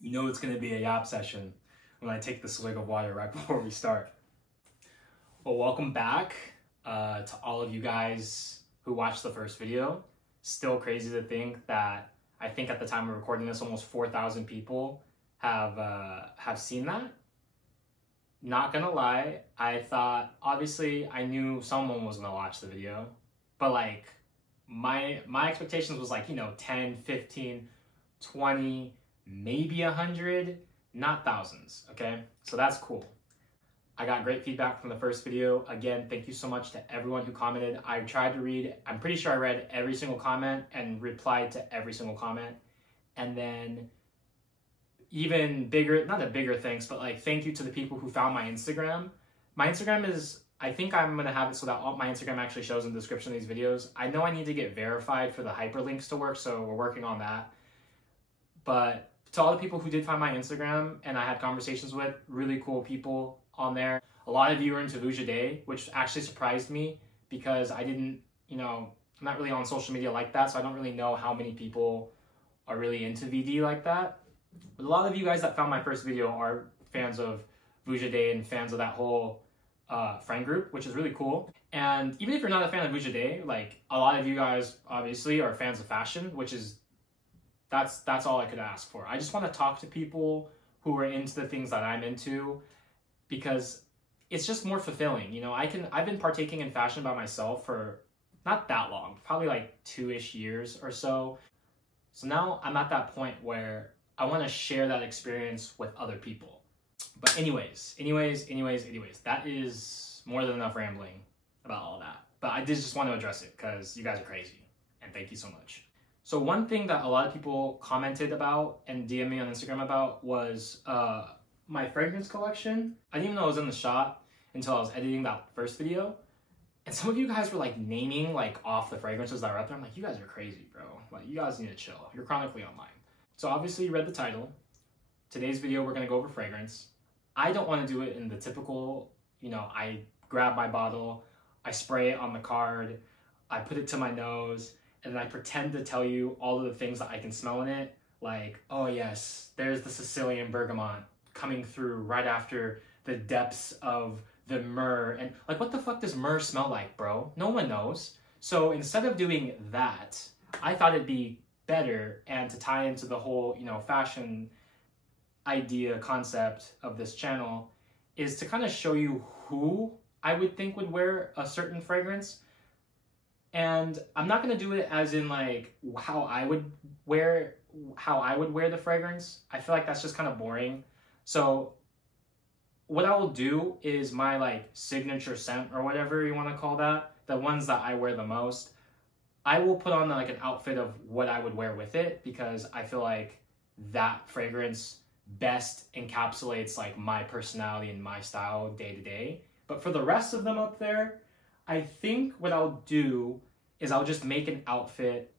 You know it's gonna be a yap session when I take the swig of water right before we start. Well, welcome back to all of you guys who watched the first video. Still crazy to think that I think at the time of recording this, almost 4,000 people have seen that. Not gonna lie, I thought, obviously I knew someone was gonna watch the video, but like my expectations was like, you know, 10, 15, 20, maybe 100, not thousands, okay? So that's cool. I got great feedback from the first video. Again, thank you so much to everyone who commented. I tried to read, I'm pretty sure I read every single comment and replied to every single comment. And then even bigger, not a bigger thanks, but like thank you to the people who found my Instagram. My Instagram is, I think I'm gonna have it so that all my Instagram actually shows in the description of these videos. I know I need to get verified for the hyperlinks to work, so we're working on that. But to all the people who did find my Instagram and I had conversations with, really cool people on there. A lot of you are into Vuja Day, which actually surprised me because I didn't, you know, I'm not really on social media like that, so I don't really know how many people are really into VD like that. But a lot of you guys that found my first video are fans of Vuja Day and fans of that whole friend group, which is really cool. And even if you're not a fan of Vuja Day, like a lot of you guys obviously are fans of fashion, which is, that's all I could ask for. I just want to talk to people who are into the things that I'm into because it's just more fulfilling. You know, I've been partaking in fashion by myself for not that long, probably like 2-ish years or so. So now I'm at that point where I want to share that experience with other people. But anyways, that is more than enough rambling about all that. But I did just want to address it because you guys are crazy. And thank you so much. So one thing that a lot of people commented about and DM'd me on Instagram about was my fragrance collection. I didn't even know it was in the shot until I was editing that first video. And some of you guys were like naming like off the fragrances that are out there. I'm like, you guys are crazy, bro. Like, you guys need to chill. You're chronically online. So obviously you read the title. Today's video, we're gonna go over fragrance. I don't wanna do it in the typical, you know, I grab my bottle, I spray it on the card, I put it to my nose, and then I pretend to tell you all of the things that I can smell in it. Like, oh yes, there's the Sicilian bergamot coming through right after the depths of the myrrh. And like, what the fuck does myrrh smell like, bro? No one knows. So instead of doing that, I thought it'd be better and to tie into the whole, you know, fashion idea concept of this channel is to kind of show you who I would think would wear a certain fragrance. And I'm not going to do it as in like how I would wear the fragrance. I feel like that's just kind of boring. So what I will do is my like signature scent or whatever you want to call that, the ones that I wear the most, I will put on like an outfit of what I would wear with it because I feel like that fragrance best encapsulates like my personality and my style day to day. But for the rest of them up there, I think what I'll do is I'll just make an outfit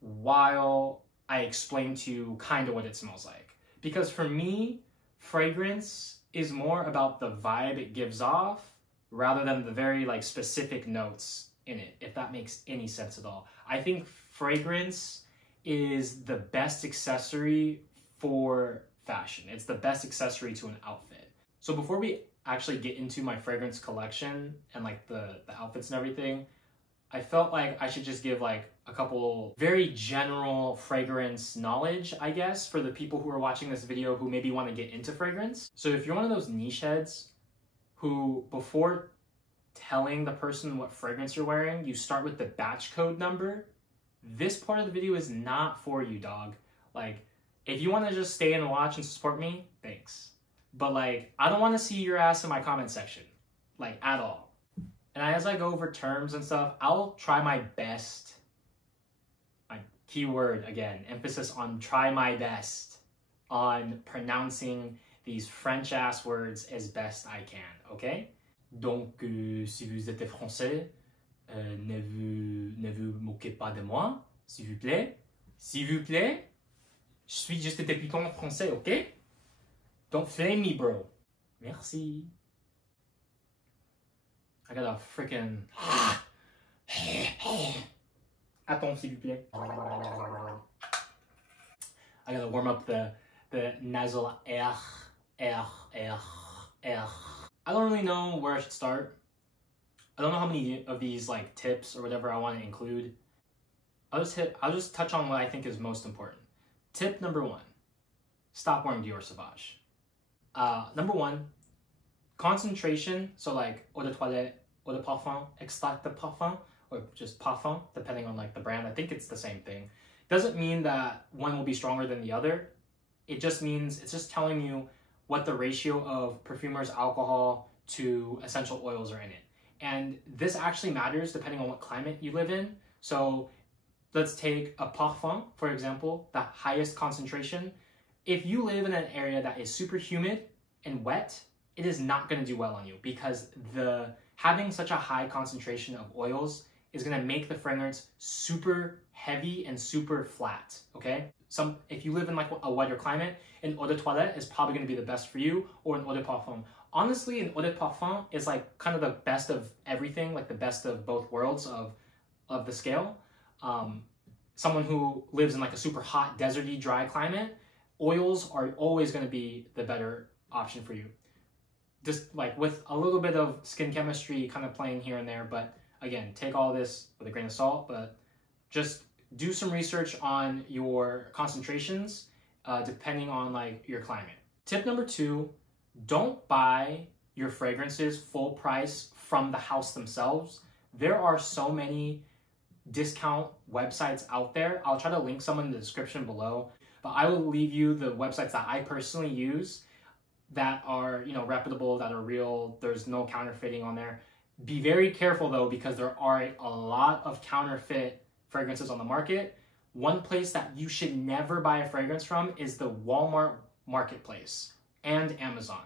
while I explain to you kind of what it smells like. Because for me, fragrance is more about the vibe it gives off rather than the very like specific notes in it, if that makes any sense at all. I think fragrance is the best accessory for fashion. It's the best accessory to an outfit. So before we actually get into my fragrance collection and like the outfits and everything, I felt like I should just give like a couple very general fragrance knowledge, I guess, for the people who are watching this video who maybe want to get into fragrance. So if you're one of those niche heads who before telling the person what fragrance you're wearing, you start with the batch code number, this part of the video is not for you, dog. Like, if you want to just stay and watch and support me, thanks. But like, I don't want to see your ass in my comment section, like at all. And as I go over terms and stuff, I'll try my best. My keyword again, emphasis on try my best on pronouncing these French ass words as best I can, okay? Donc, si vous êtes français, ne vous moquez pas de moi, s'il vous plaît. S'il vous plaît, je suis juste débutant en français, ok? Don't flame me, bro. Merci. I got a freaking... Attends, s'il vous plaît. I gotta warm up the the nasal I don't really know where I should start. I don't know how many of these like tips or whatever I want to include. I'll just touch on what I think is most important. Tip number 1, stop wearing Dior Sauvage. Number 1, concentration, so like eau de toilette, eau de parfum, extrait de parfum, or just parfum, depending on like the brand. I think it's the same thing. Doesn't mean that one will be stronger than the other. It just means, it's just telling you what the ratio of perfumer's alcohol to essential oils are in it. And this actually matters depending on what climate you live in. So let's take a parfum, for example, the highest concentration. If you live in an area that is super humid and wet, it is not going to do well on you, because having such a high concentration of oils is going to make the fragrance super heavy and super flat, okay? If you live in like a wetter climate, an eau de toilette is probably going to be the best for you, or an eau de parfum. Honestly, an eau de parfum is like kind of the best of everything, like the best of both worlds of the scale. Someone who lives in like a super hot, deserty, dry climate, oils are always going to be the better option for you. Just like with a little bit of skin chemistry kind of playing here and there, but again, take all this with a grain of salt, but just do some research on your concentrations depending on like your climate. Tip number 2, don't buy your fragrances full price from the house themselves. There are so many discount websites out there. I'll try to link some in the description below, but I will leave you the websites that I personally use that are, you know, reputable, that are real. There's no counterfeiting on there. Be very careful though, because there are a lot of counterfeit fragrances on the market. One place that you should never buy a fragrance from is the Walmart marketplace and Amazon,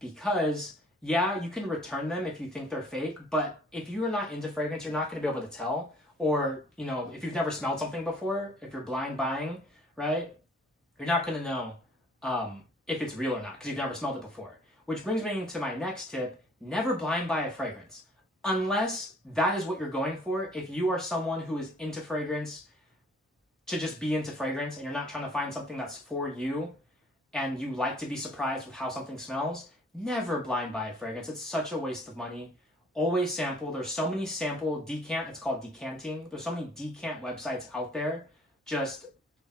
because yeah, you can return them if you think they're fake, but if you are not into fragrance, you're not going to be able to tell. Or, you know, if you've never smelled something before, if you're blind buying, right, you're not going to know if it's real or not, because you've never smelled it before. Which brings me to my next tip: never blind buy a fragrance unless that is what you're going for. If you are someone who is into fragrance to just be into fragrance, and you're not trying to find something that's for you, and you like to be surprised with how something smells, never blind buy a fragrance. It's such a waste of money. Always sample. There's so many it's called decanting. There's so many decant websites out there.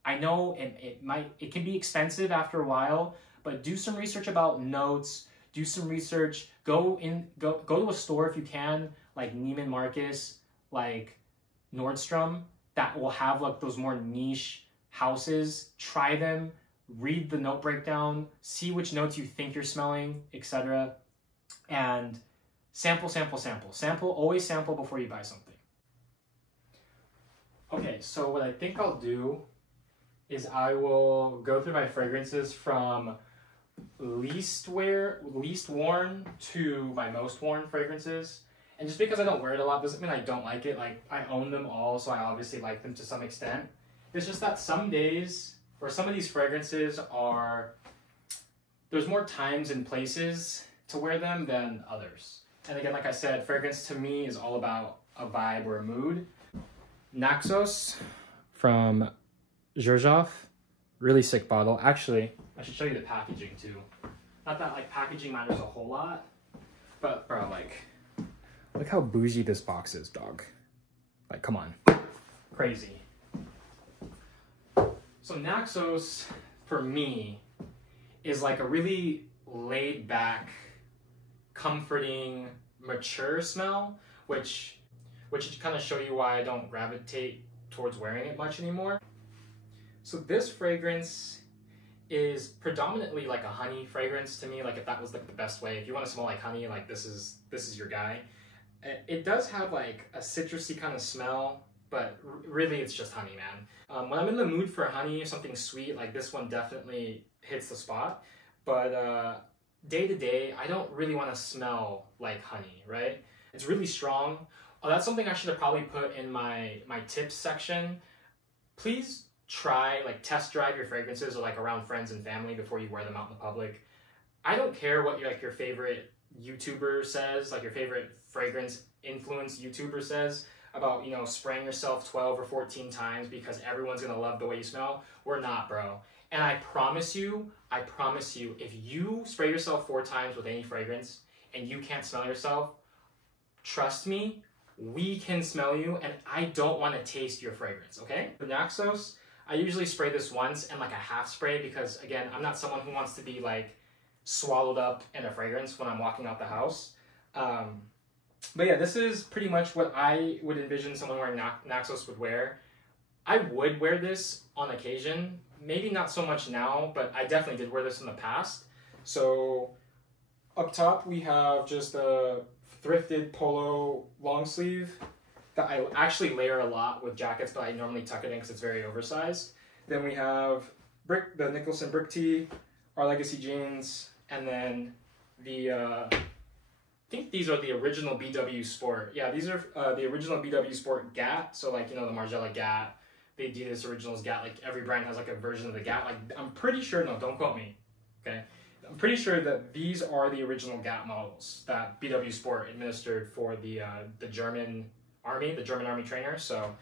I know it can be expensive after a while, but do some research about notes. Do some research. Go to a store if you can, like Neiman Marcus, like Nordstrom, that will have like those more niche houses. Try them. Read the note breakdown. See which notes you think you're smelling, etc. And sample. Always sample before you buy something. Okay, so what I think I'll do is I will go through my fragrances from least worn to my most worn fragrances. And just because I don't wear it a lot doesn't mean I don't like it. Like, I own them all, so I obviously like them to some extent. It's just that some days, or some of these fragrances there's more times and places to wear them than others. And again, like I said, fragrance to me is all about a vibe or a mood. Naxos from Roja, really sick bottle. Actually, I should show you the packaging too. Not that like packaging matters a whole lot, but bro, like, look how bougie this box is, dog. Like, come on, crazy. So Naxos, for me, is like a really laid back, comforting, mature smell, which should kind of show you why I don't gravitate towards wearing it much anymore. So this fragrance is predominantly like a honey fragrance to me. Like, if that was like the best way, if you want to smell like honey, like this is your guy. It does have like a citrusy kind of smell, but really it's just honey, man. When I'm in the mood for honey, something sweet, like this one definitely hits the spot. But day to day, I don't really want to smell like honey, right? It's really strong. Oh, that's something I should have probably put in my tips section. Please try, like, test drive your fragrances or like around friends and family before you wear them out in the public. I don't care what your favorite YouTuber says, like your favorite fragrance influence YouTuber says about, you know, spraying yourself 12 or 14 times because everyone's gonna love the way you smell. We're not, bro. And I promise you, if you spray yourself 4 times with any fragrance and you can't smell yourself, trust me, we can smell you, and I don't want to taste your fragrance, okay? The Naxos, I usually spray this once and like a half spray because, again, I'm not someone who wants to be like swallowed up in a fragrance when I'm walking out the house. But yeah, this is pretty much what I would envision someone wearing Naxos would wear. I would wear this on occasion, maybe not so much now, but I definitely did wear this in the past. So up top we have just a thrifted polo long sleeve that I actually layer a lot with jackets, but I normally tuck it in because it's very oversized. Then we have the Nicholson brick tee, our legacy jeans, and then the I think these are the original BW Sport. Yeah, these are the original BW Sport GAT. So like, you know, the Margiela GAT, the Adidas Originals GAT, like every brand has like a version of the GAT. Like I'm pretty sure, no, don't quote me, okay? I'm pretty sure that these are the original GAT models that BW Sport administered for the German Army, the German Army trainer. So,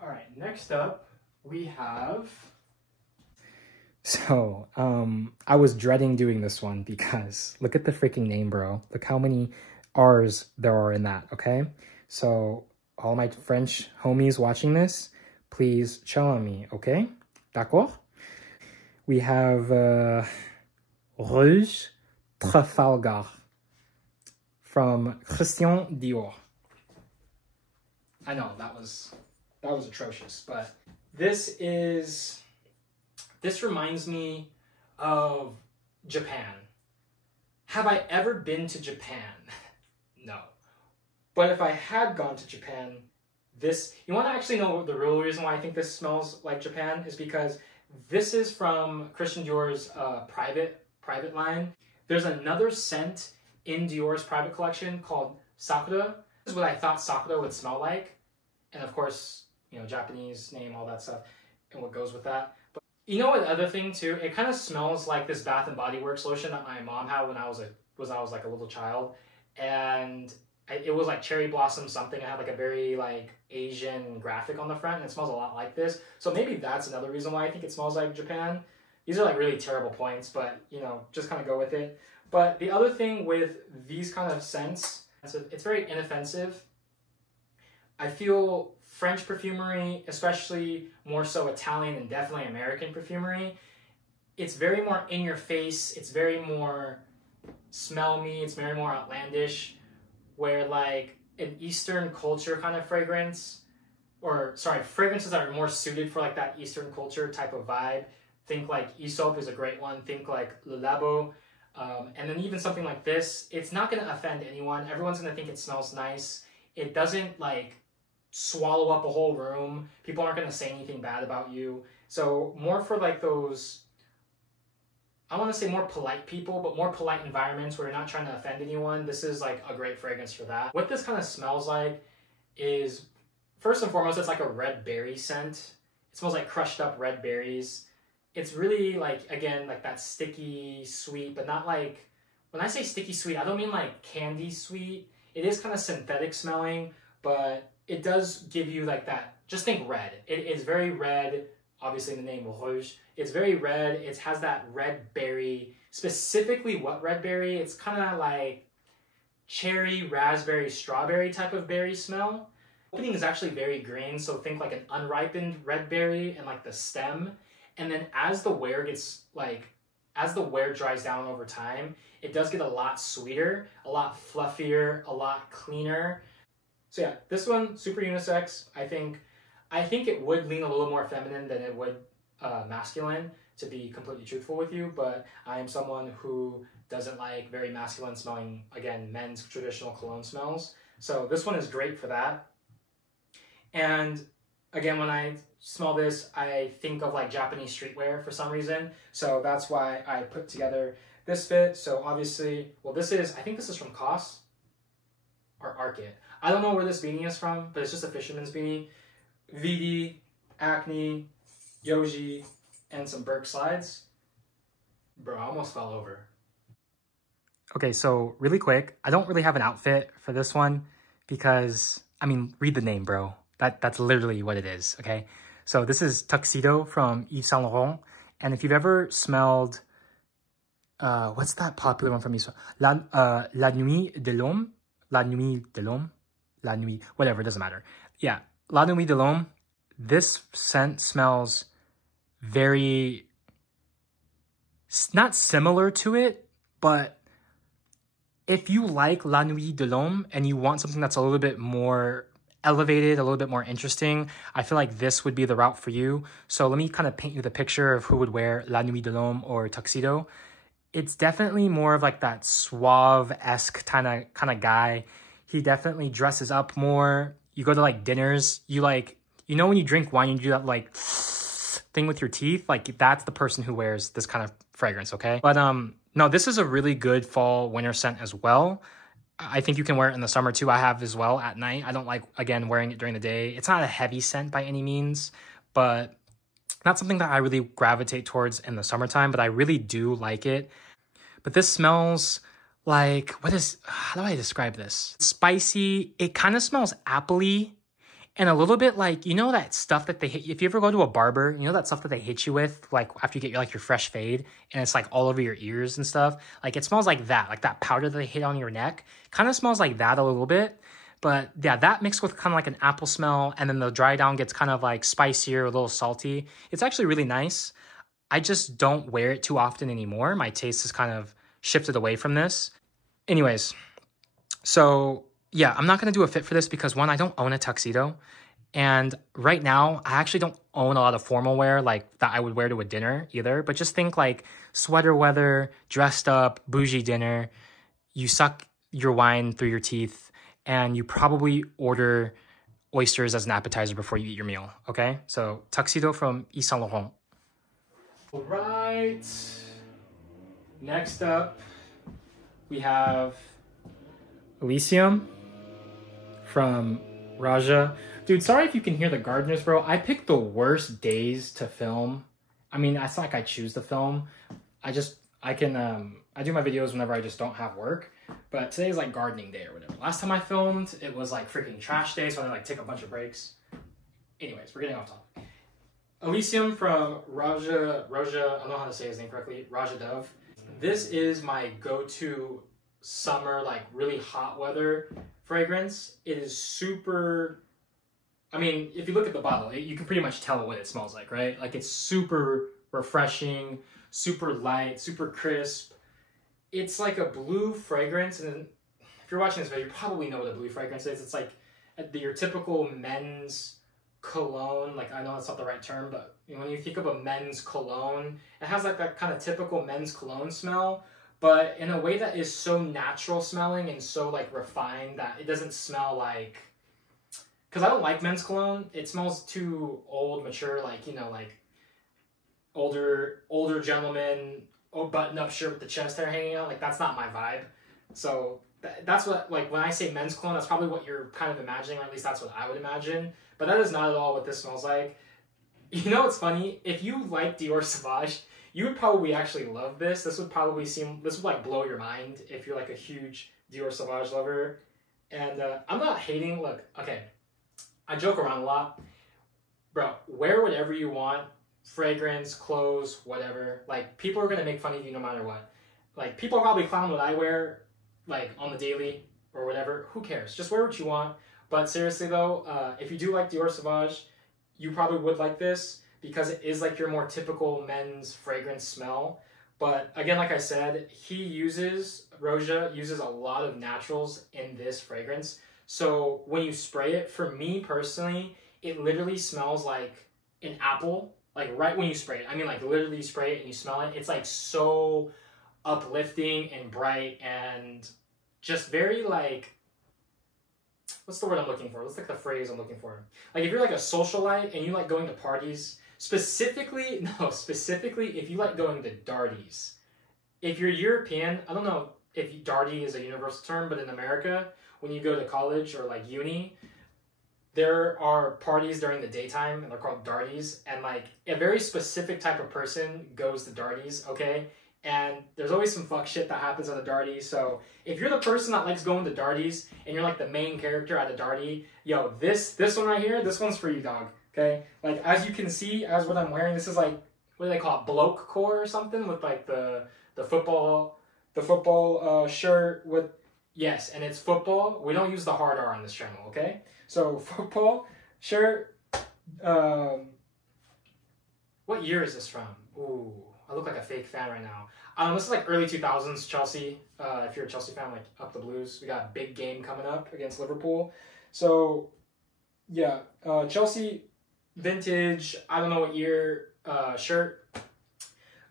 all right, next up we have. So, I was dreading doing this one because look at the freaking name, bro. Look how many R's there are in that, okay? So, all my French homies watching this, please chill on me, okay? D'accord? We have Rouge Trafalgar from Christian Dior. I know, that was atrocious, but this reminds me of Japan. Have I ever been to Japan? No. But if I had gone to Japan, you want to actually know the real reason why I think this smells like Japan is because this is from Christian Dior's private line. There's another scent in Dior's private collection called Sakura. This is what I thought Sakura would smell like. And of course, you know, Japanese name, all that stuff, and what goes with that. But you know what other thing too? It kind of smells like this Bath and Body Works lotion that my mom had when I was like a little child. And it was like cherry blossom something. It had like a very like Asian graphic on the front, and it smells a lot like this. So maybe that's another reason why I think it smells like Japan. These are like really terrible points, but you know, just kind of go with it. But the other thing with these kind of scents, it's very inoffensive. I feel French perfumery, especially more so Italian and definitely American perfumery, it's very more in your face. It's very more smell me. It's very more outlandish. Where like an Eastern culture kind of fragrance, or sorry, fragrances that are more suited for like that Eastern culture type of vibe. Think like Aesop is a great one. Think like Le Labo. And then even something like this, it's not going to offend anyone. Everyone's going to think it smells nice. It doesn't like swallow up a whole room. People aren't going to say anything bad about you. So more for like those, I want to say more polite people, but more polite environments where you're not trying to offend anyone. This is like a great fragrance for that. What this kind of smells like is, first and foremost, it's like a red berry scent. It smells like crushed up red berries. It's really like, again, like that sticky sweet, but not like, when I say sticky sweet, I don't mean like candy sweet. It is kind of synthetic smelling, but it does give you like that, just think red. It's very red, obviously in the name Rouge. It's very red, it has that red berry, specifically what red berry? It's kind of like cherry, raspberry, strawberry type of berry smell. Opening is actually very green, so think like an unripened red berry and like the stem. And then as the wear gets like, as the wear dries down over time, it does get a lot sweeter, a lot fluffier, a lot cleaner. So yeah, this one, super unisex. I think it would lean a little more feminine than it would masculine, to be completely truthful with you, but I am someone who doesn't like very masculine smelling, again, men's traditional cologne smells. So this one is great for that. And again, when I smell this, I think of like Japanese streetwear for some reason. So that's why I put together this fit. So obviously, well, I think this is from COS or Arcade. I don't know where this beanie is from, but it's just a fisherman's beanie. VD, Acne, Yoji, and some Burke slides. Bro, I almost fell over. Okay, so really quick, I don't really have an outfit for this one because, I mean, read the name, bro. That's literally what it is, okay? So this is Tuxedo from Yves Saint Laurent. And if you've ever smelled, what's that popular one from Yves? La Nuit de l'Homme? La Nuit de l'Homme? La Nuit, whatever, it doesn't matter. Yeah, La Nuit de l'Homme. This scent smells very, not similar to it, but if you like La Nuit de l'Homme and you want something that's a little bit more elevated, a little bit more interesting, I feel like this would be the route for you. So let me kind of paint you the picture of who would wear La Nuit de l'Homme or Tuxedo. It's definitely more of like that suave-esque kind of guy. He definitely dresses up more. You go to like dinners, you know when you drink wine, you do that like thing with your teeth, like that's the person who wears this kind of fragrance, okay? But no, this is a really good fall winter scent as well. I think you can wear it in the summer too. I have as well at night. I don't like, again, wearing it during the day. It's not a heavy scent by any means, but not something that I really gravitate towards in the summertime, but I really do like it. But this smells like, how do I describe this? Spicy. It kind of smells apple-y. And a little bit like, you know that stuff that they hit you, if you ever go to a barber, you know that stuff that they hit you with, like after you get your fresh fade, and it's like all over your ears and stuff? Like it smells like that powder that they hit on your neck. Kind of smells like that a little bit. But yeah, that mixed with kind of like an apple smell, and then the dry down gets kind of like spicier, a little salty. It's actually really nice. I just don't wear it too often anymore. My taste has kind of shifted away from this. Anyways, so yeah, I'm not going to do a fit for this because one, I don't own a tuxedo. And right now, I actually don't own a lot of formal wear like that I would wear to a dinner either. But just think like sweater weather, dressed up, bougie dinner. You suck your wine through your teeth and you probably order oysters as an appetizer before you eat your meal. Okay, so Tuxedo from Yves Saint Laurent. All right. Next up, we have Elisium from Roja. Dude, sorry if you can hear the gardeners, bro. I picked the worst days to film. I mean, it's not like I choose to film. I do my videos whenever I just don't have work. But today's like gardening day or whatever. Last time I filmed, it was like freaking trash day, so I like take a bunch of breaks. Anyways, we're getting off topic. Elisium from Roja, I don't know how to say his name correctly, Roja Dove. This is my go-to summer, like really hot weather fragrance. It is super, I mean, if you look at the bottle, you can pretty much tell what it smells like, right? Like it's super refreshing, super light, super crisp. It's like a blue fragrance, and if you're watching this video, you probably know what a blue fragrance is. It's like your typical men's cologne. Like, I know that's not the right term, but you know, when you think of a men's cologne, it has like that kind of typical men's cologne smell, but in a way that is so natural smelling and so like refined that it doesn't smell like, because I don't like men's cologne. It smells too old, mature, like, you know, like older gentlemen, button-up shirt with the chest hair hanging out. Like, that's not my vibe. So that's what, like, when I say men's cologne, that's probably what you're kind of imagining, or at least that's what I would imagine. But that is not at all what this smells like. You know what's funny? If you like Dior Sauvage, you would probably actually love this. This would like blow your mind if you're like a huge Dior Sauvage lover. And I'm not hating. Look, okay, I joke around a lot. Bro, wear whatever you want. Fragrance, clothes, whatever. Like, people are going to make fun of you no matter what. Like, people probably clown what I wear, like, on the daily or whatever. Who cares? Just wear what you want. But seriously, though, if you do like Dior Sauvage, you probably would like this because it is like your more typical men's fragrance smell. But again, like I said, Roja uses a lot of naturals in this fragrance. So when you spray it, for me personally, it literally smells like an apple. Like right when you spray it. I mean, like literally you spray it and you smell it. It's like so uplifting and bright and just very like, what's the word I'm looking for? What's like the phrase I'm looking for? Like if you're like a socialite and you like going to parties, specifically if you like going to darties. If you're European, I don't know if darty is a universal term, but in America, when you go to college or like uni, there are parties during the daytime and they're called darties, and like a very specific type of person goes to darties, okay? And there's always some fuck shit that happens at a darty. So if you're the person that likes going to darties and you're like the main character at a darty, yo, this one right here, this one's for you, dog. Okay, like as you can see, as what I'm wearing, this is like, what do they call it, bloke core or something, with like the football shirt with, yes, and it's football. We don't use the hard R on this channel, okay? So football shirt. What year is this from? Ooh, I look like a fake fan right now. This is like early 2000s Chelsea. If you're a Chelsea fan, like up the Blues. We got a big game coming up against Liverpool. So yeah, Chelsea vintage, I don't know what year, shirt.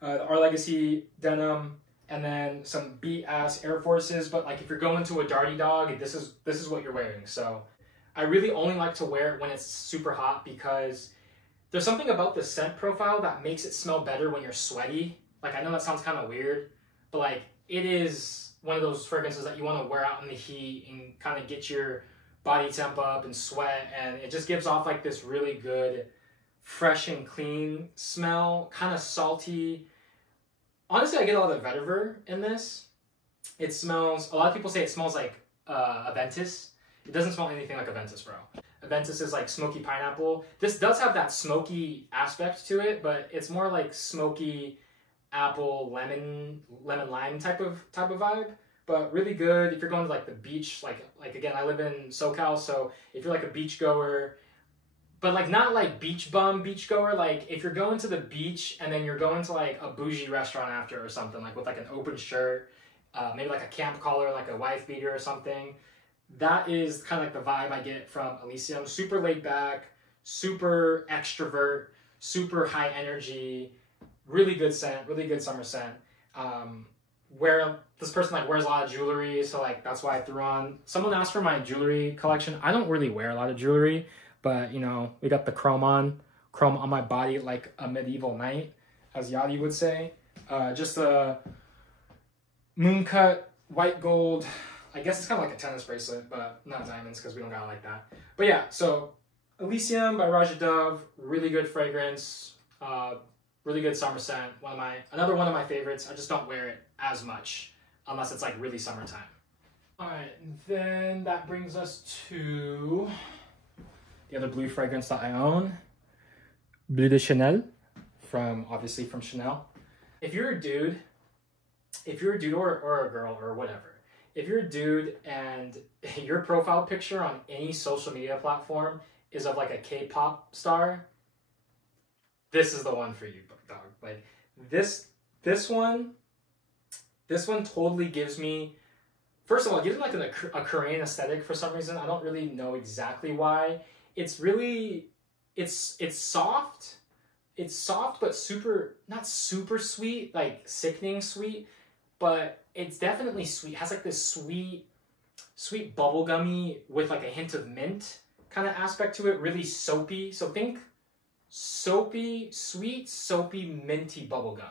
Our Legacy denim, and then some beat ass Air Forces. But like if you're going to a darty dog, this is what you're wearing. So I really only like to wear it when it's super hot, because there's something about the scent profile that makes it smell better when you're sweaty. Like, I know that sounds kind of weird, but like it is one of those fragrances that you want to wear out in the heat and kind of get your body temp up and sweat, and it just gives off like this really good, fresh and clean smell, kind of salty. Honestly, I get a lot of vetiver in this. It smells, a lot of people say it smells like Aventus. It doesn't smell anything like Aventus, bro. Aventus is like smoky pineapple. This does have that smoky aspect to it, but it's more like smoky apple, lemon lime type of vibe. But really good if you're going to like the beach. Like again, I live in SoCal, so if you're like a beach goer, but like not like beach bum beach goer, like if you're going to the beach and then you're going to like a bougie restaurant after or something, like with like an open shirt, maybe like a camp collar, like a wife beater or something. That is kind of like the vibe I get from Elysium. Super laid back, super extrovert, super high energy, really good scent, really good summer scent. This person like wears a lot of jewelry, so like that's why I threw on. Someone asked for my jewelry collection. I don't really wear a lot of jewelry, but you know, we got the chrome on my body like a medieval knight, as Yadi would say. Just a moon cut white gold. I guess it's kind of like a tennis bracelet, but not diamonds because we don't got it like that. But yeah, so Elysium by Roja Dove, really good fragrance, really good summer scent. Another one of my favorites. I just don't wear it as much unless it's like really summertime. All right, then that brings us to the other blue fragrance that I own, Bleu de Chanel, obviously from Chanel. If you're a dude or a girl or whatever, if you're a dude and your profile picture on any social media platform is of like a K-pop star, this is the one for you, dog. Like this one totally gives me, first of all, it gives me like a Korean aesthetic for some reason. I don't really know exactly why. It's really, it's soft. It's soft, but not super sweet, like sickening sweet, but it's definitely sweet. It has like this sweet bubblegummy with like a hint of mint kind of aspect to it. Really soapy. So think soapy, sweet, soapy, minty bubblegum.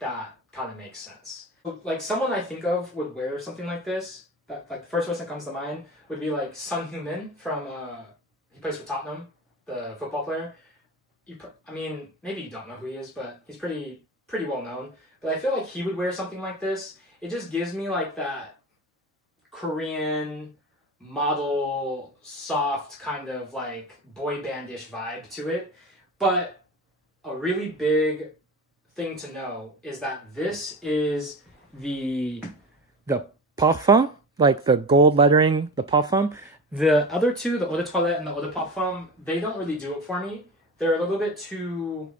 That kind of makes sense. Like someone I think of would wear something like this. That like the first person that comes to mind would be like Son Heung-min from he plays for Tottenham, the football player. I mean, maybe you don't know who he is, but he's pretty well known. But I feel like he would wear something like this. It just gives me like that Korean model, soft kind of like boy bandish vibe to it. But a really big thing to know is that this is the parfum, like the gold lettering, the parfum. The other two, the eau de toilette and the eau de parfum, they don't really do it for me. They're a little bit too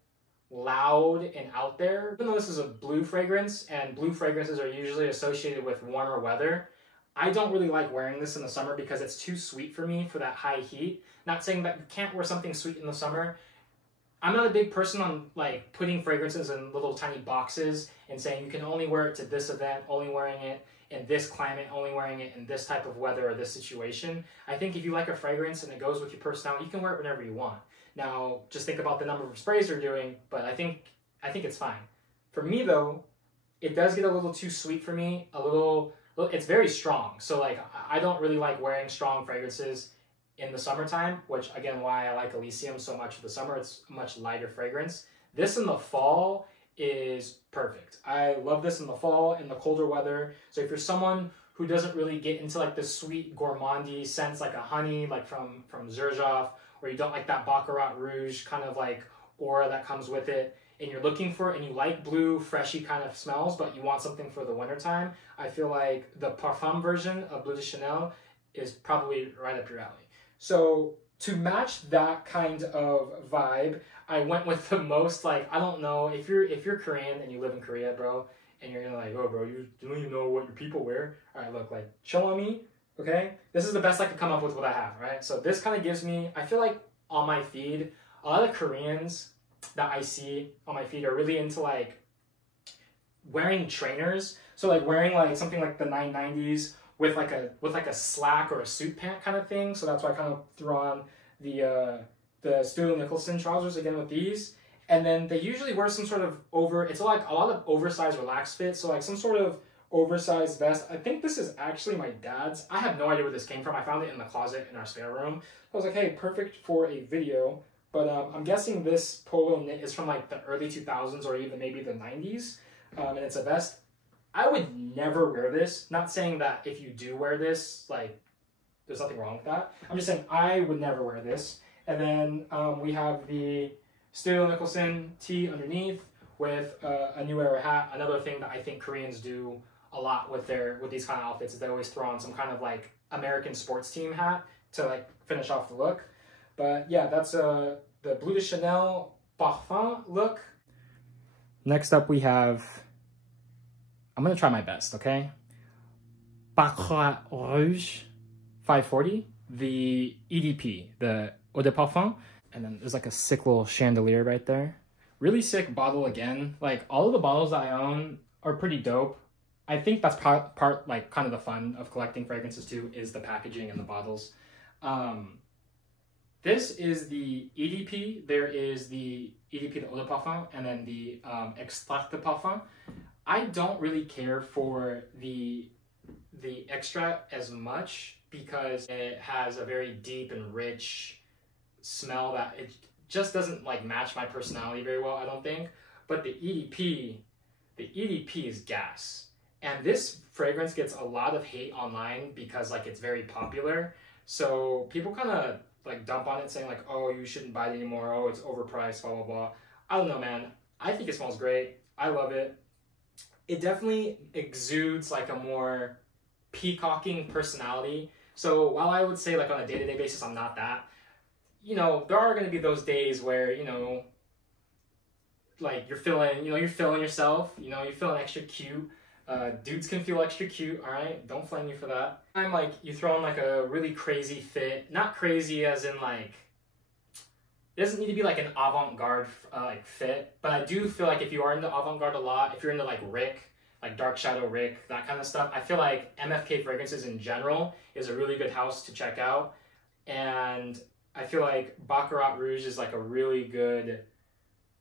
loud and out there. Even though this is a blue fragrance, and blue fragrances are usually associated with warmer weather, I don't really like wearing this in the summer because it's too sweet for me for that high heat. Not saying that you can't wear something sweet in the summer. I'm not a big person on like putting fragrances in little tiny boxes and saying you can only wear it to this event, only wearing it in this climate, only wearing it in this type of weather or this situation. I think if you like a fragrance and it goes with your personality, you can wear it whenever you want. Now, just think about the number of sprays you're doing, but I think it's fine. For me though, it does get a little too sweet for me, it's very strong. So like, I don't really like wearing strong fragrances in the summertime, which again, why I like Elysium so much for the summer. It's a much lighter fragrance. This in the fall is perfect. I love this in the fall, in the colder weather. So if you're someone who doesn't really get into like the sweet gourmandy scents like a honey, like from Xerjoff, or you don't like that Baccarat Rouge kind of like aura that comes with it, and you're looking for, and you like blue, freshy kind of smells, but you want something for the wintertime, I feel like the Parfum version of Bleu de Chanel is probably right up your alley. So to match that kind of vibe, I went with the most, like, I don't know, if you're Korean and you live in Korea, bro, and you're gonna like, oh, bro, you don't even know what your people wear. All right, look, like, chill on me, okay? This is the best I could come up with what I have, right? So this kind of gives me, I feel like on my feed, a lot of Koreans that I see on my feed are really into like wearing trainers. So like wearing like something like the 990s with like a slack or a suit pant kind of thing. So that's why I kind of threw on the Studio Nicholson trousers again with these. And then they usually wear some sort of it's like a lot of oversized relaxed fit. So like some sort of oversized vest. I think this is actually my dad's. I have no idea where this came from. I found it in the closet in our spare room. I was like, hey, perfect for a video. But I'm guessing this polo knit is from like the early 2000s or even maybe the 90s. And it's a vest. I would never wear this. Not saying that if you do wear this, like, there's nothing wrong with that. I'm just saying I would never wear this. And then we have the Studio Nicholson tee underneath with a New Era hat. Another thing that I think Koreans do a lot with these kind of outfits is they always throw on some kind of like American sports team hat to like finish off the look. But yeah, that's the Bleu de Chanel Parfum look. Next up we have, I'm gonna try my best, okay? Baccarat Rouge 540, the EDP, the Eau de Parfum. And then there's like a sick little chandelier right there. Really sick bottle again. Like all of the bottles that I own are pretty dope. I think that's part like kind of the fun of collecting fragrances too, is the packaging and the bottles. This is the EDP. There is the EDP de Eau de Parfum, and then the Extrait de Parfum. I don't really care for the extract as much because it has a very deep and rich smell that it just doesn't like match my personality very well, I don't think. But the EDP is gas. And this fragrance gets a lot of hate online because like it's very popular. So people kind of like dump on it saying like, oh, you shouldn't buy it anymore. Oh, it's overpriced, blah, blah, blah. I don't know, man. I think it smells great. I love it. It definitely exudes like a more peacocking personality. So while I would say like on a day-to-day basis, I'm not that, you know, there are going to be those days where, you know, like you're feeling yourself, you know, you're feeling extra cute. Dudes can feel extra cute, all right? Don't flame me for that. I'm like, you throw in like a really crazy fit, not crazy as in like, it doesn't need to be like an avant-garde like fit, but I do feel like if you are into avant-garde a lot, if you're into like Rick, like Dark Shadow Rick, that kind of stuff, I feel like MFK Fragrances in general is a really good house to check out. And I feel like Baccarat Rouge is like a really good,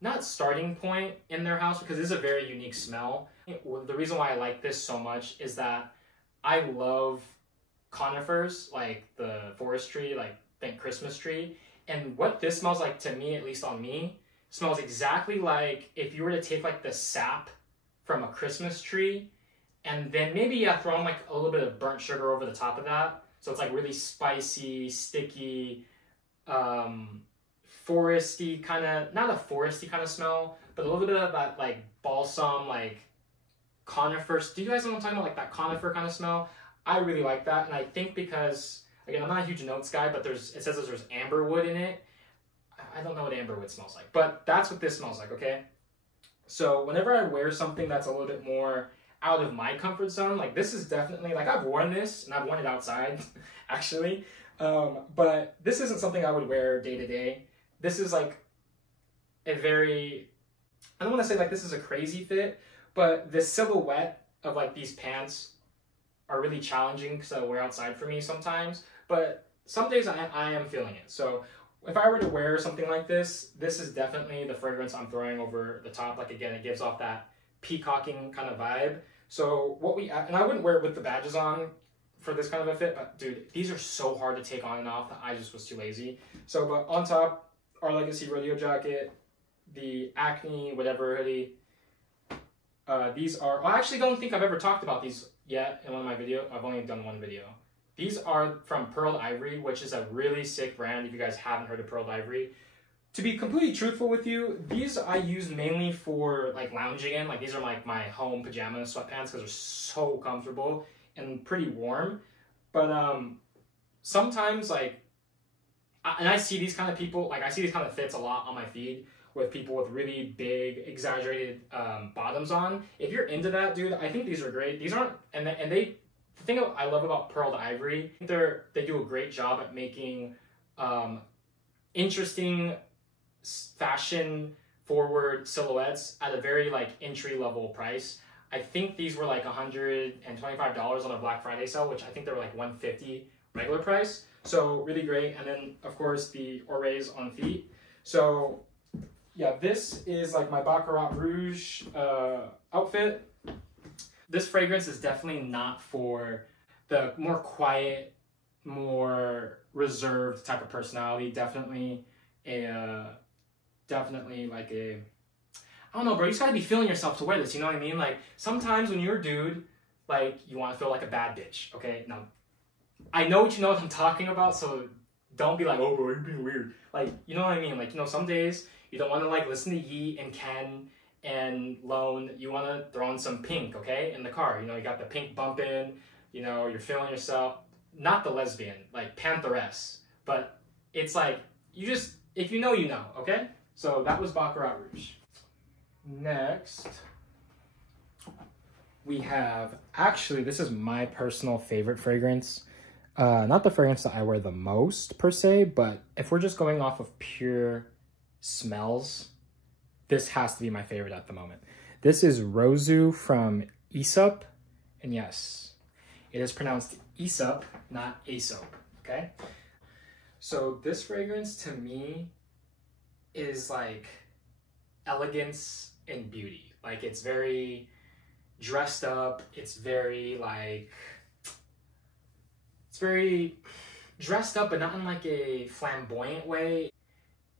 not starting point in their house because this is a very unique smell. The reason why I like this so much is that I love conifers, like the forest tree, like think Christmas tree. And what this smells like to me, at least on me, smells exactly like if you were to take like the sap from a Christmas tree and then maybe throw in like a little bit of burnt sugar over the top of that. So it's like really spicy, sticky, foresty kind of, not a foresty kind of smell, but a little bit of that like balsam, like conifers. Do you guys know what I'm talking about? Like that conifer kind of smell? I really like that. And I think because, again, I'm not a huge notes guy, but it says there's amber wood in it. I don't know what amber wood smells like, but that's what this smells like, okay? So whenever I wear something that's a little bit more out of my comfort zone, like this is definitely, like I've worn this and I've worn it outside actually, but this isn't something I would wear day to day. This is like a very, I don't want to say like this is a crazy fit, but the silhouette of like these pants are really challenging because I wear outside for me sometimes, but some days I am feeling it. So if I were to wear something like this, this is definitely the fragrance I'm throwing over the top. Like again, it gives off that peacocking kind of vibe. So and I wouldn't wear it with the badges on for this kind of a fit, but dude, these are so hard to take on and off that I just was too lazy. So, but on top, our Legacy rodeo jacket, the Acne whatever hoodie. These are, I actually don't think I've ever talked about these yet in one of my videos. I've only done one video. These are from Pearl Ivory, which is a really sick brand if you guys haven't heard of Pearl Ivory. To be completely truthful with you, these I use mainly for like lounging in. Like these are like my home pajama sweatpants because they're so comfortable and pretty warm. But sometimes like, and I see these kind of people, like I see these kind of fits a lot on my feed with people with really big, exaggerated bottoms on. If you're into that, dude, I think these are great. These aren't, the thing I love about Pearl Ivory, they do a great job at making interesting fashion forward silhouettes at a very like entry level price. I think these were like $125 on a Black Friday sale, which I think they were like $150 regular price. So really great. And then of course the Oreys on feet. So yeah, this is like my Baccarat Rouge outfit. This fragrance is definitely not for the more quiet, more reserved type of personality. Definitely like a, I don't know, bro, you just gotta be feeling yourself to wear this, you know what I mean? Like, sometimes when you're a dude, like, you wanna feel like a bad bitch, okay? Now, I know what I'm talking about, so don't be like, oh, bro, you're being weird. Like, you know what I mean? Like, you know, some days, you don't wanna, like, listen to Yeet and Ken and Lone, you wanna throw on some pink, okay? In the car, you know, you got the pink bumping, you know, you're feeling yourself. Not the lesbian, like, Pantheress, but it's like, you just, if you know, you know, okay? So that was Baccarat Rouge. Next, we have, actually, this is my personal favorite fragrance. Not the fragrance that I wear the most, per se, but if we're just going off of pure smells, this has to be my favorite at the moment. This is Roju from Aesop, and yes, it is pronounced Aesop, not Aesop, okay? So this fragrance, to me, is like elegance and beauty. Like it's very dressed up. It's very like, it's very dressed up, but not in like a flamboyant way.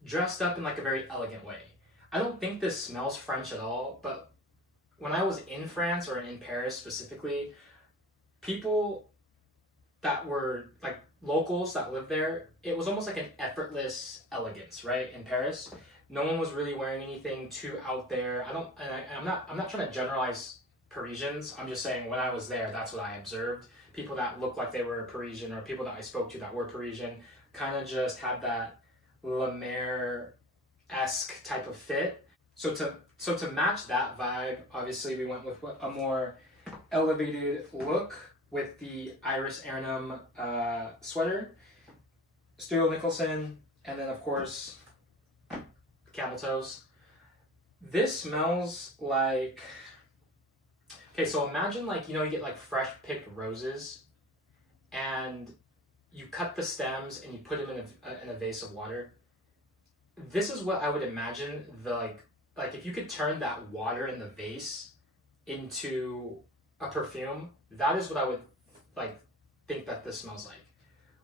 Dressed up in like a very elegant way. I don't think this smells French at all, but when I was in France or in Paris specifically, people that were like locals that lived there, it was almost like an effortless elegance, right? In Paris, no one was really wearing anything too out there. I'm not trying to generalize Parisians. I'm just saying when I was there, that's what I observed. People that looked like they were Parisian or people that I spoke to that were Parisian kind of just had that La Mer-esque type of fit. So to match that vibe, obviously we went with a more elevated look with the Iris Arnhem sweater, Stuart Nicholson, and then of course, camel toes. This smells like, okay, so imagine like, you know, you get like fresh picked roses and you cut the stems and you put them in a vase of water. This is what I would imagine like if you could turn that water in the vase into a perfume, that is what I would like think that this smells like.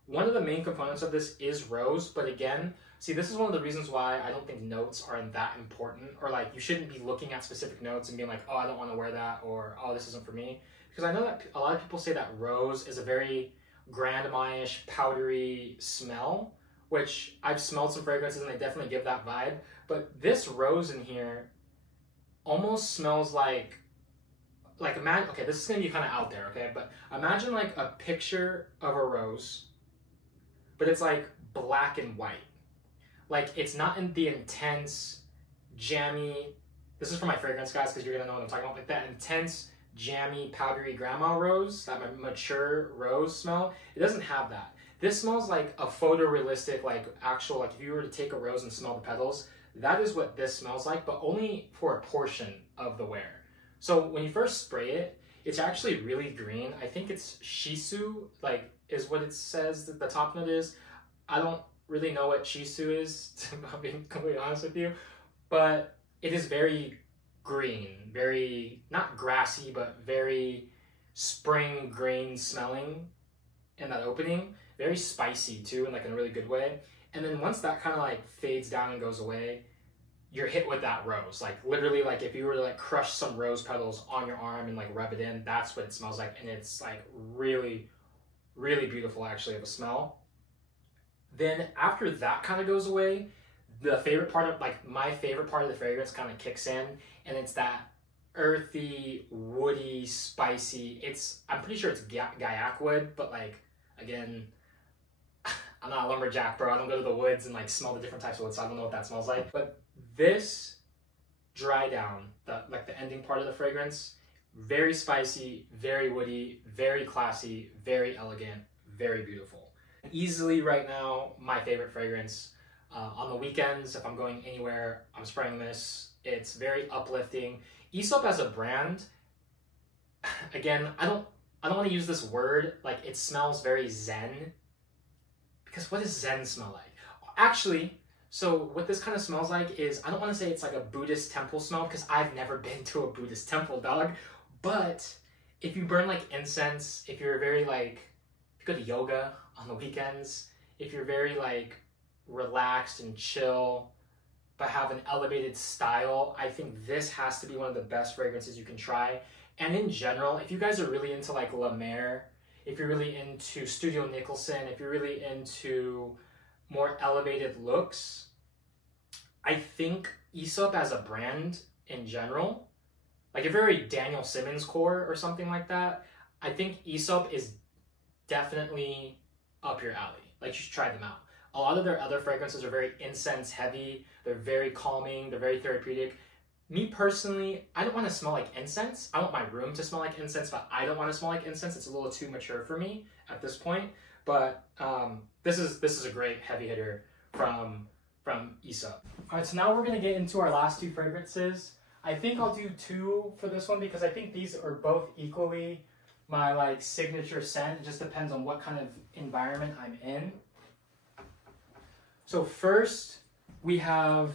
One of the main components of this is rose, but again, see, this is one of the reasons why I don't think notes are that important, or like you shouldn't be looking at specific notes and being like, oh, I don't want to wear that, or oh, this isn't for me. Because I know that a lot of people say that rose is a very Grand Marnier-ish, powdery smell, which I've smelled some fragrances and they definitely give that vibe. But this rose in here almost smells like imagine, okay, this is gonna be kind of out there, okay, but imagine like a picture of a rose, but it's like black and white. Like it's not in the intense, jammy, this is for my fragrance guys because you're gonna know what I'm talking about, like that intense, jammy, powdery grandma rose, that mature rose smell. It doesn't have that. This smells like a photorealistic, like actual, like if you were to take a rose and smell the petals, that is what this smells like, but only for a portion of the wear. So when you first spray it, it's actually really green. I think it's shisu, like is what it says that the top note is. I don't really know what shisu is, to be completely honest with you, but it is very green, very, not grassy, but very spring green smelling in that opening. Very spicy too, in like a really good way. And then once that kind of like fades down and goes away, you're hit with that rose. Like literally, like if you were to like crush some rose petals on your arm and like rub it in, that's what it smells like. And it's like really, Really beautiful, actually, of a smell. Then after that kind of goes away, the favorite part of, like, my favorite part of the fragrance kind of kicks in, and it's that earthy, woody, spicy. I'm pretty sure it's gaiac wood, but like, again, I'm not a lumberjack, bro. I don't go to the woods and like smell the different types of wood, so I don't know what that smells like. But this dry down, like the ending part of the fragrance, very spicy, very woody, very classy, very elegant, very beautiful. Easily right now, my favorite fragrance. On the weekends, if I'm going anywhere, I'm spraying this. It's very uplifting. Aesop as a brand, again, I don't want to use this word, like it smells very zen, because what does zen smell like? Actually, so what this kind of smells like is, I don't want to say it's like a Buddhist temple smell, because I've never been to a Buddhist temple, dog, but if you burn like incense, if you're very like, if you go to yoga on the weekends, if you're very like relaxed and chill, but have an elevated style, I think this has to be one of the best fragrances you can try. And in general, if you guys are really into like La Mer, if you're really into Studio Nicholson, if you're really into more elevated looks, I think Aesop as a brand in general, like if you're a Daniel Simmons core or something like that, I think Aesop is definitely up your alley. Like, you should try them out. A lot of their other fragrances are very incense heavy. They're very calming. They're very therapeutic. Me personally, I don't want to smell like incense. I want my room to smell like incense, but I don't want to smell like incense. It's a little too mature for me at this point. But this is a great heavy hitter from Aesop. All right, so now we're gonna get into our last two fragrances. I think I'll do two for this one because I think these are both equally my like signature scent. It just depends on what kind of environment I'm in. So first, we have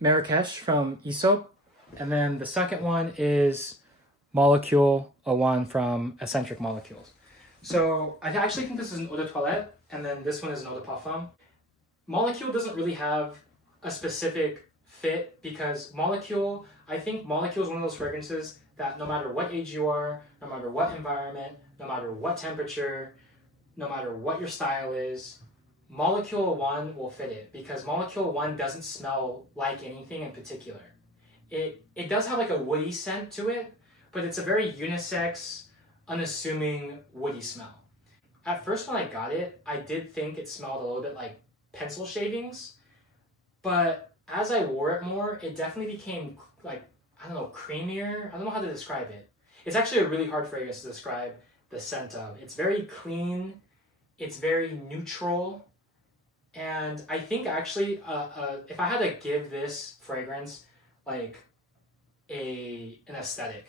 Marrakesh from Aesop, and then the second one is Molecule 01 from Eccentric Molecules. So I actually think this is an eau de toilette, and then this one is an eau de parfum. Molecule doesn't really have a specific fit because I think Molecule is one of those fragrances that no matter what age you are, no matter what environment, no matter what temperature, no matter what your style is, Molecule 1 will fit it because Molecule 1 doesn't smell like anything in particular. It does have like a woody scent to it, but it's a very unisex, unassuming woody smell. At first when I got it, I did think it smelled a little bit like pencil shavings, but as I wore it more, it definitely became like, I don't know, creamier. I don't know how to describe it. It's actually a really hard fragrance to describe the scent of. It's very clean, it's very neutral, and I think actually, if I had to give this fragrance like an aesthetic,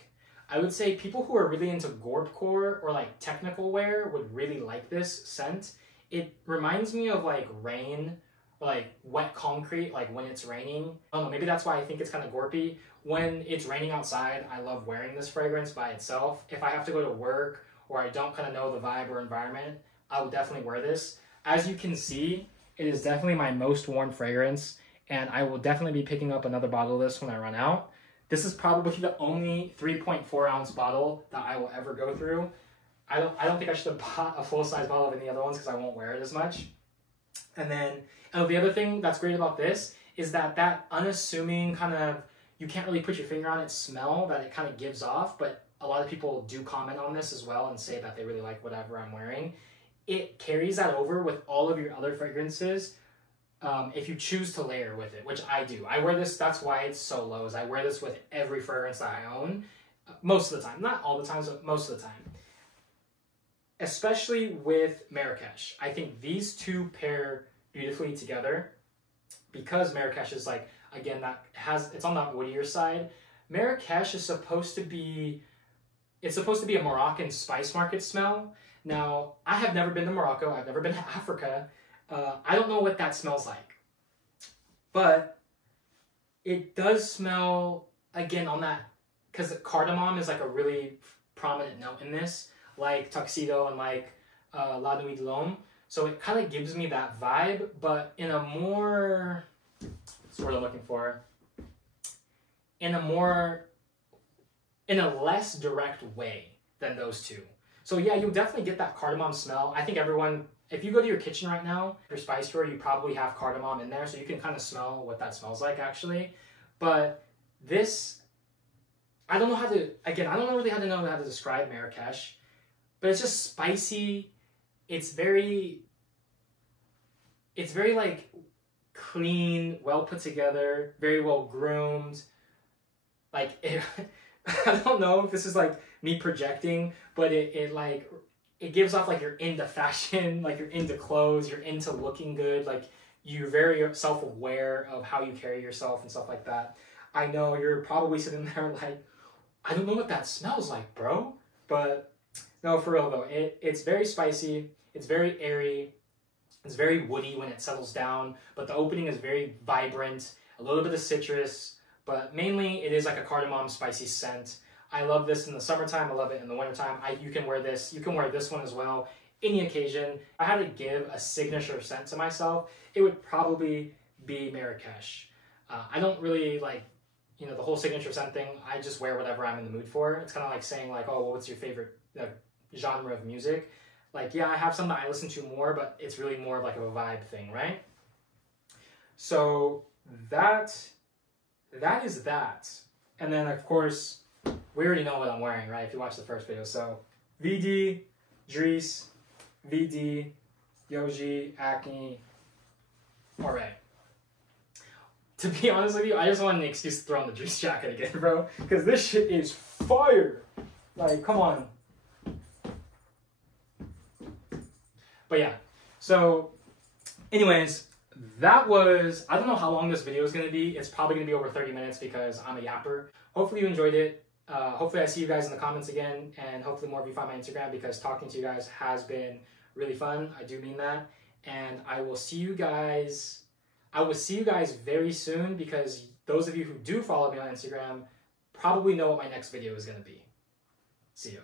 I would say people who are really into gorpcore or like technical wear would really like this scent. It reminds me of like rain, or like wet concrete, like when it's raining. I don't know, maybe that's why I think it's kind of gorpy. When it's raining outside, I love wearing this fragrance by itself. If I have to go to work or I don't kind of know the vibe or environment, I will definitely wear this. As you can see, it is definitely my most worn fragrance, and I will definitely be picking up another bottle of this when I run out. This is probably the only 3.4 ounce bottle that I will ever go through. I don't think I should have bought a full-size bottle of any other ones because I won't wear it as much. And then the other thing that's great about this is that unassuming kind of, you can't really put your finger on it, smell that it kind of gives off, but a lot of people do comment on this as well and say that they really like whatever I'm wearing. It carries that over with all of your other fragrances if you choose to layer with it, which I do. I wear this, that's why it's so low, is I wear this with every fragrance that I own, most of the time. Not all the time, but most of the time. Especially with Marrakesh. I think these two pair beautifully together because Marrakesh is like, again, it's on that woodier side. Marrakesh is supposed to be, it's supposed to be a Moroccan spice market smell. Now, I have never been to Morocco. I've never been to Africa. I don't know what that smells like. But it does smell, again, on that, because cardamom is like a really prominent note in this, like Tuxedo and like La Nuit de l'Homme. So it kind of gives me that vibe, but in a more, what's the word I'm looking for? In a less direct way than those two. So yeah, you'll definitely get that cardamom smell. I think everyone, if you go to your kitchen right now, your spice drawer, you probably have cardamom in there, so you can kind of smell what that smells like actually. But this, I don't know how to, again, I don't know really how to describe Marrakesh, but it's just spicy. It's very like clean, well put together, very well groomed. Like, I don't know if this is like me projecting, but it gives off like you're into fashion, like you're into clothes, you're into looking good, like you're very self-aware of how you carry yourself and stuff like that. I know you're probably sitting there like, I don't know what that smells like, bro. But no, for real though, it's very spicy, it's very airy, it's very woody when it settles down, but the opening is very vibrant, a little bit of citrus, but mainly it is like a cardamom spicy scent. I love this in the summertime, I love it in the wintertime. You can wear this one as well, any occasion. If I had to give a signature scent to myself, it would probably be Marrakesh. I don't really like, you know, the whole signature scent thing. I just wear whatever I'm in the mood for. It's kind of like saying like, oh, well, what's your favorite genre of music? Like, yeah, I have some that I listen to more, but it's really more of like a vibe thing, right? So that is that. And then, of course, we already know what I'm wearing, right? If you watched the first video. So, VD, Dries, VD, Yoji, Acne. All right. To be honest with you, I just want an excuse to throw on the Dries jacket again, bro. Because this shit is fire. Like, come on. But yeah, so anyways, that was, I don't know how long this video is going to be. It's probably going to be over 30 minutes because I'm a yapper. Hopefully you enjoyed it. Hopefully I see you guys in the comments again, and hopefully more of you find my Instagram, because talking to you guys has been really fun. I do mean that. And I will see you guys very soon, because those of you who do follow me on Instagram probably know what my next video is going to be. See you.